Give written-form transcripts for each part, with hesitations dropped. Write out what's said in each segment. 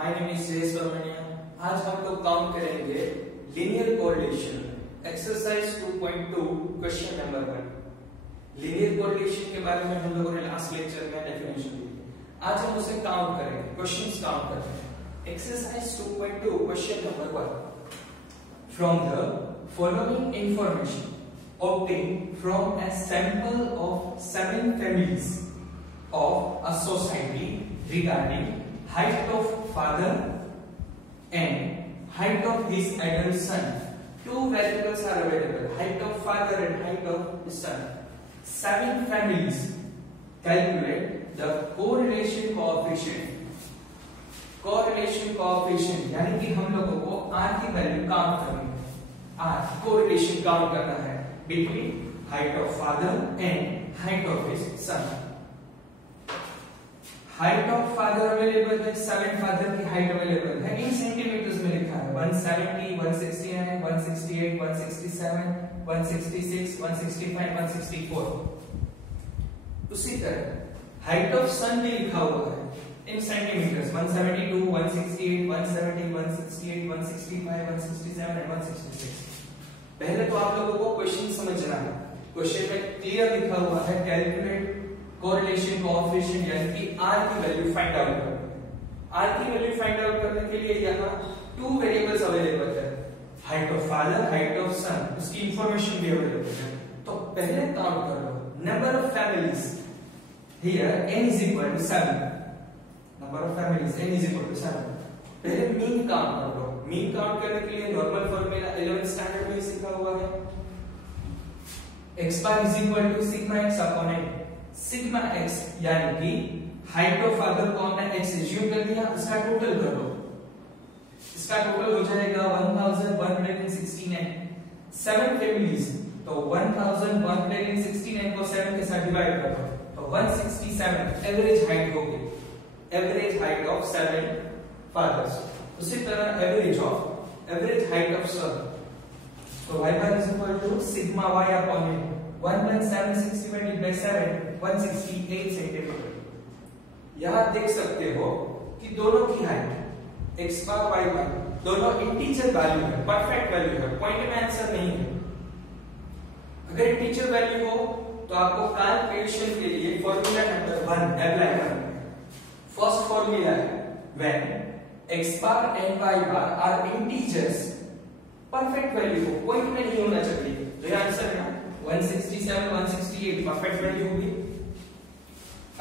My name is जय सुब्रमण्यम। आज हम लोग काउंट करेंगे linear correlation exercise 2.2 question number 1। Linear correlation के बारे में हम लोगों ने लास्ट लेक्चर में डेफिनेशन दी। आज हम उसे काउंट करेंगे, क्वेश्चंस काउंट करते हैं। Exercise 2.2 question number 1। From the following information obtained from a sample of 7 families of a society regarding height of father and height of his adult son. Two variables are available: height of father and height of his son. 7 families. Calculate the correlation coefficient. Correlation coefficient यानी कि हम लोगों को R की value count करनी है। R correlation count करना है between height of father and height of his son. Height of father available है, 7 father की height available है, इन सेंटीमीटर्स में लिखा है 170, 169, 168, 167, 166, 165, 164। उसी तरह height of son भी लिखा हुआ है इन सेंटीमीटर्स 172, 168, 170, 168, 165, 167 and 166। पहले तो आप लोगों को क्वेश्चन समझना है। क्वेश्चन में क्लियर लिखा हुआ है कैलकुलेट कोरिलेशन कोएफिशिएंट यानी कि R की वैल्यू फाइंड आउट करनी है। R की वैल्यू फाइंड आउट करने के लिए यहाँ 2 वेरिएबल्स अवेलेबल है, height of father, height of son, उसकी इंफॉर्मेशन भी अवेलेबल है। तो पहले काउंट कर लो number of families. Here n is equal to 7, number of families n is equal to 7। पहले मीन काउंट कर लो। मीन काउंट करने के लिए नॉर्मल फॉर्मूला 11th स्टैंडर्ड में सीखा हुआ है। x bar is equal to sigma x upon n। Sigma x यानी कि हाइट ऑफ फादर को हमने x एज्यूम कर दिया, इसका टोटल कर लो। इसका टोटल हो जाएगा 1169। 7 फैमिलीज तो 1169 को 7 के साथ डिवाइड कर दो तो 167 एवरेज हाइट होगी। Average height of 7 fathers. उसी तरह एवरेज हाइट ऑफ सन। तो y bar is equal to sigma y upon n। 1.76 divided by 7 168 centimetre. यहां देख सकते हो कि दोनों की हाइट x बार y बार दोनों इंटीजर वैल्यू है, परफेक्ट वैल्यू है, पॉइंट में आंसर नहीं है। अगर इंटीजर वैल्यू हो तो आपको कैलकुलेशन के लिए फार्मूला नंबर 1 अप्लाई करना है। फर्स्ट फार्मूला है when x bar and y bar are integers, perfect value हो, पॉइंट में नहीं होना चाहिए। तो ये आंसर है 167 168 परफेक्ट वैल्यू होगी।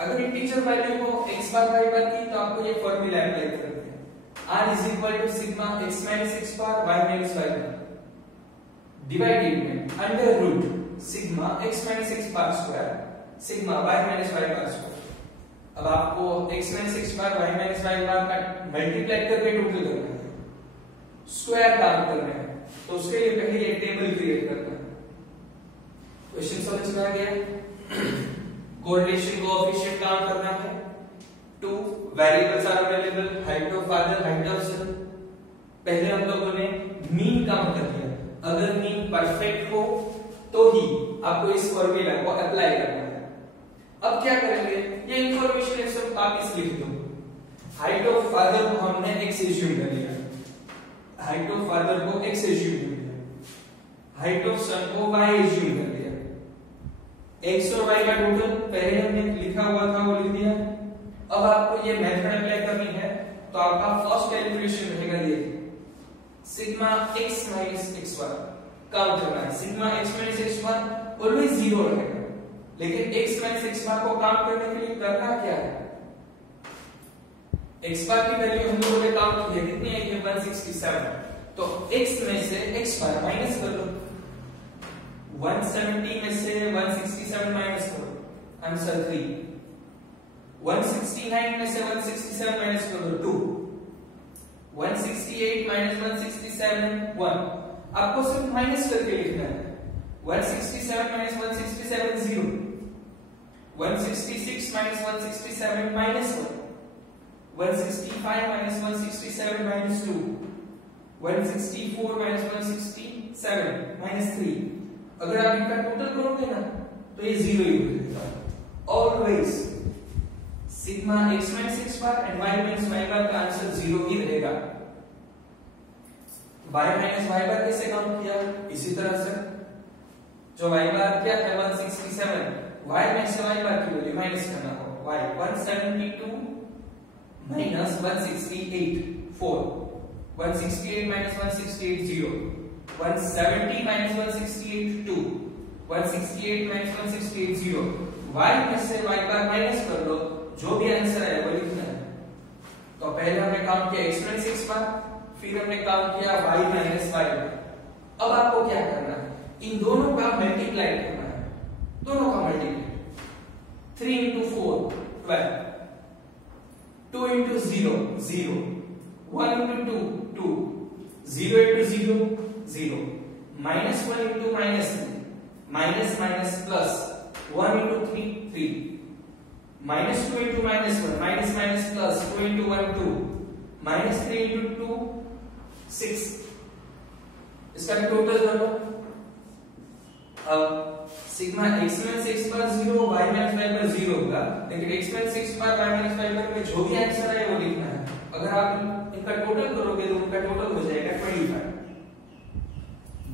अगर इंटीजर वैल्यू हो x bar y bar की तो आपको ये फार्मूला अप्लाई करना है। r is equal to sigma x minus x bar y minus y bar divided में under root sigma x minus x bar square sigma y minus y bar square. अब आपको x minus x bar y minus y bar का multiply करके total करना है, square काम करना है। तो उसके लिए पहले एक टेबल क्रिएट करना है। क्वेश्चन समझ में आ गया? कोरिलेशन कोएफिशिएंट काम करना है। 2 variables are available, height of father, height of son. पहले हम लोगों ने मीन काउंट कर लिया। अगर मीन परफेक्ट हो तो ही आपको इस फार्मूला को अप्लाई करना है। अब क्या करेंगे, ये इंफॉर्मेशन है सब वापस लिख दो। हाइट ऑफ फादर को हमने x एज्यूम कर लिया, हाइट ऑफ फादर को x एज्यूम कर लिया, हाइट ऑफ सन को y एज्यूम कर लिया। x और y का टोटल पहले हमने लिखा हुआ था वो लिख दिया। अब आपको ये मेथड अप्लाई करनी है तो आपका फर्स्ट कैलकुलेशन रहेगा ये sigma x minus x bar count करना है। Sigma x minus x bar always 0 रहेगा, लेकिन x माइनस x bar को काउंट करने के लिए करना क्या है, x bar की वैल्यू हम लोगों ने काउंट की है, कितनी है ये 167। तो x में से x bar माइनस कर लो, 170 में से 167 माइनस करो, आंसर 3। 169 में से 167 माइनस करो 2। 168 माइनस 167 1। आपको सिर्फ माइनस करके लिखना है। 167 minus 167 0। 166 minus 167 minus 1। 165 minus 167 minus 2। 164 minus 167 minus 3। अगर आप इनका टोटल करोगे ना तो ये 0 ही हो जाएगा। Always sigma x minus x bar and y minus y बार का आंसर 0 ही रहेगा। y माइनस y बार कैसे काउंट किया, इसी तरह से जो y बार क्या है 167, y में से y बार की वैल्यू माइनस करना होगा, y 172 minus 168 4, 168 minus 168 0, 170 minus 168 2, 168 minus 168 0, y में से y बार माइनस कर लो, जो भी आंसर है वो लिखना है। तो पहले हमने काउंट किया x माइनस x बार, फिर हमने काउंट किया y माइनस y बार। अब आपको क्या करना है, इन दोनों का मल्टीप्लाई करना है, दोनों का multiply 3 into 4 12, 2 into 0 0, 1 into 2 2, 0 into 0 0, minus 1 into minus 3, minus minus plus 1 into 3 3, minus 2 into minus 1, minus minus plus 2 into 1 2, minus 3 into 2 6। इसका टोटल कर लो। अब सिग्मा x माइनस x पर 0, y माइनस y पर 0 होगा, लेकिन x माइनस x पर y minus y पर में जो भी आंसर है वो लिखना है। अगर आप इनका टोटल करोगे तो उनका टोटल हो जाएगा 25।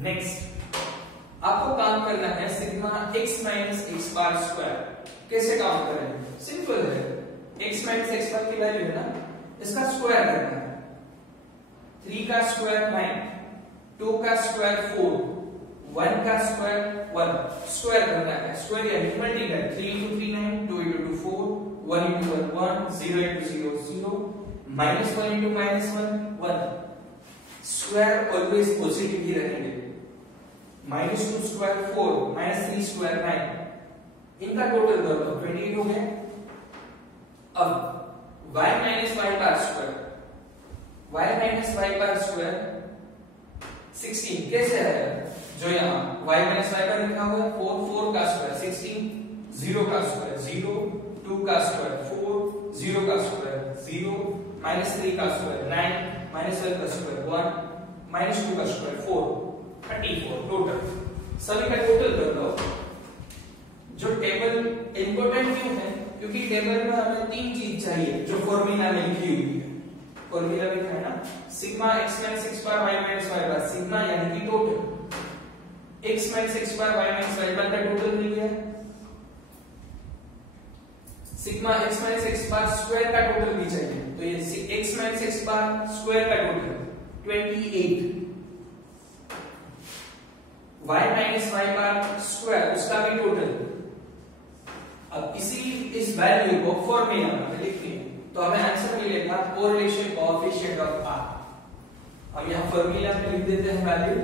नेक्स्ट आपको काम करना है sigma x minus x bar square. कैसे काम करेंगे, सिंपल है, x माइनस x बार की वैल्यू है ना, इसका स्क्वायर करना है। 3 का स्क्वायर 9, 2 का स्क्वायर 4, 1 का स्क्वायर 1, स्क्वायर करना है, स्क्वायर यानी multiply, 3 into 3 9, 2 into 2 4, 1 into 1 1, 0 into 0 0, minus 1 into minus 1 1। Square always positive ही रहेंगे। minus 2 स्क्वायर 4, minus 3 स्क्वायर 9, इनका टोटल कर दो 28 हो गया। अब y minus y bar square, y minus y bar square 16 कैसे आएगा, जो यहाँ y माइनस y पर लिखा हुआ है 4 4 का स्क्वायर 16, 0 का स्क्वायर 0, 2 का स्क्वायर 4, 0 का स्क्वायर 0, माइनस 3 का स्क्वायर 9, माइनस 12 का स्क्वायर 1, माइनस 2 का स्क्वायर 4, 34 टोटल। सभी का टोटल कर लो। जो टेबल इंपॉर्टेंट क्यों है, क्योंकि टेबल में हमें तीन चीज चाहिए जो फॉर्मूला में लिखी हुई है। फॉर्मूला लिखा है ना, sigma x minus x bar y minus y बार, सिग्मा यानी कि total x minus x bar y minus y बार का टोटल मिल गया। Sigma x minus x bar square का टोटल भी चाहिए, तो ये x minus x bar square का total 28, y minus y bar square उसका भी टोटल। अब इस वैल्यू को फॉर्मूला में लिखते हैं तो हमें आंसर मिलेगा कोरिलेशन कोएफिशिएंट ऑफ r। अब यहां फॉर्मूला में लिख देते हैं वैल्यू,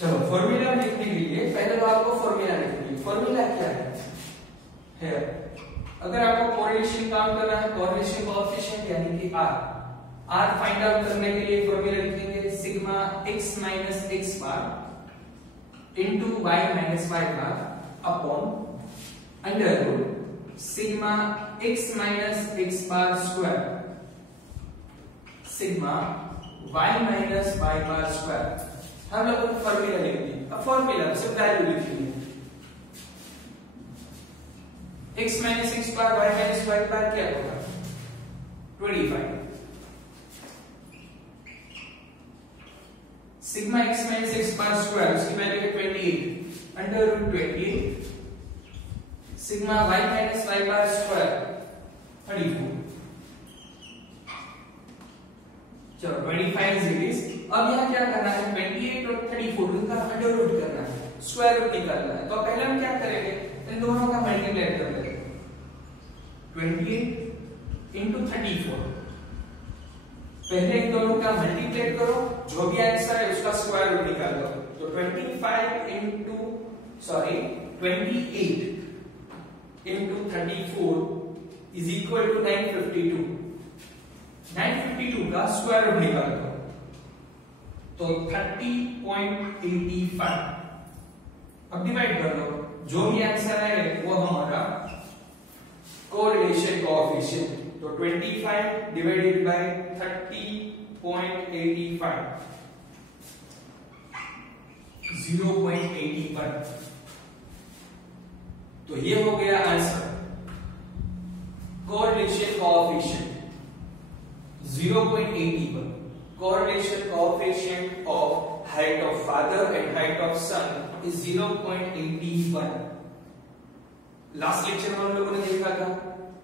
चलो फॉर्मूला लिखने के लिए पहले तो आपको फॉर्मूला लिखना। फॉर्मूला क्या है, अगर आपको कोरिलेशन काम करना है, कोरिलेशन कोएफिशिएंट यानी कि r फाइंड आउट करने के लिए फॉर्मूला लिखेंगे sigma x minus x bar into y minus y bar upon under root sigma x minus x bar square sigma y minus y bar square. हम लोग formula लिख दिए। अब फॉर्मूला से वैल्यू लिखेंगे, x minus x bar y minus y bar क्या होगा 25, sigma x minus x bar square उसकी वैल्यू है 28 under root 28, sigma y minus y bar square 34। चलो 25 सीरीज। अब यहाँ क्या करना है, 28 और 34 का अंडर रूट करना है, स्क्वायर रूट निकालना है। तो पहले हम क्या करेंगे, इन दोनों का मल्टीप्लाई कर लेंगे, 28 into 34। पहले इन दोनों का मल्टीप्लाई करो, जो भी आंसर है उसका स्क्वायर रूट निकाल लो। तो 28 into 34 is equal to 952। 952 का स्क्वायर रूट निकाल लो तो 30.85। अब डिवाइड कर लो, जो भी आंसर है वो हमारा कोरिलेशन कोएफिशिएंट। तो 25 डिवाइडेड बाय 30 0.81। तो ये हो गया answer. Correlation coefficient 0.81, correlation coefficient of height of father and height of son is 0.81। Last lecture में हम लोगों ने देखा था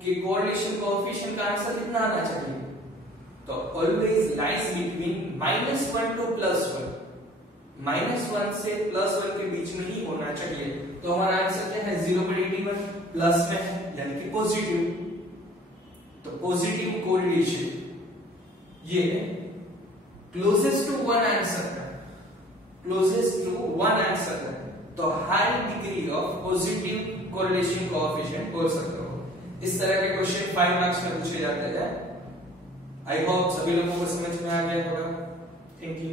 कि कोरिलेशन कोएफिशिएंट का आंसर कितना आना चाहिए, तो ऑलवेज लाइज बिटवीन -1 टू +1, -1 से +1 के बीच में ही होना चाहिए। तो हमारा आंसर क्या है 0.81, प्लस में है यानी कि पॉजिटिव। तो पॉजिटिव कोरिलेशन ये क्लोजेस्ट टू वन आंसर है, क्लोजेस्ट टू वन आंसर है, तो high degree of positive correlation coefficient बोल सकते हो। इस तरह के क्वेश्चन 5 मार्क्स में पूछे जाते हैं। आई होप सभी लोगों को समझ में आ गया होगा। Thank you.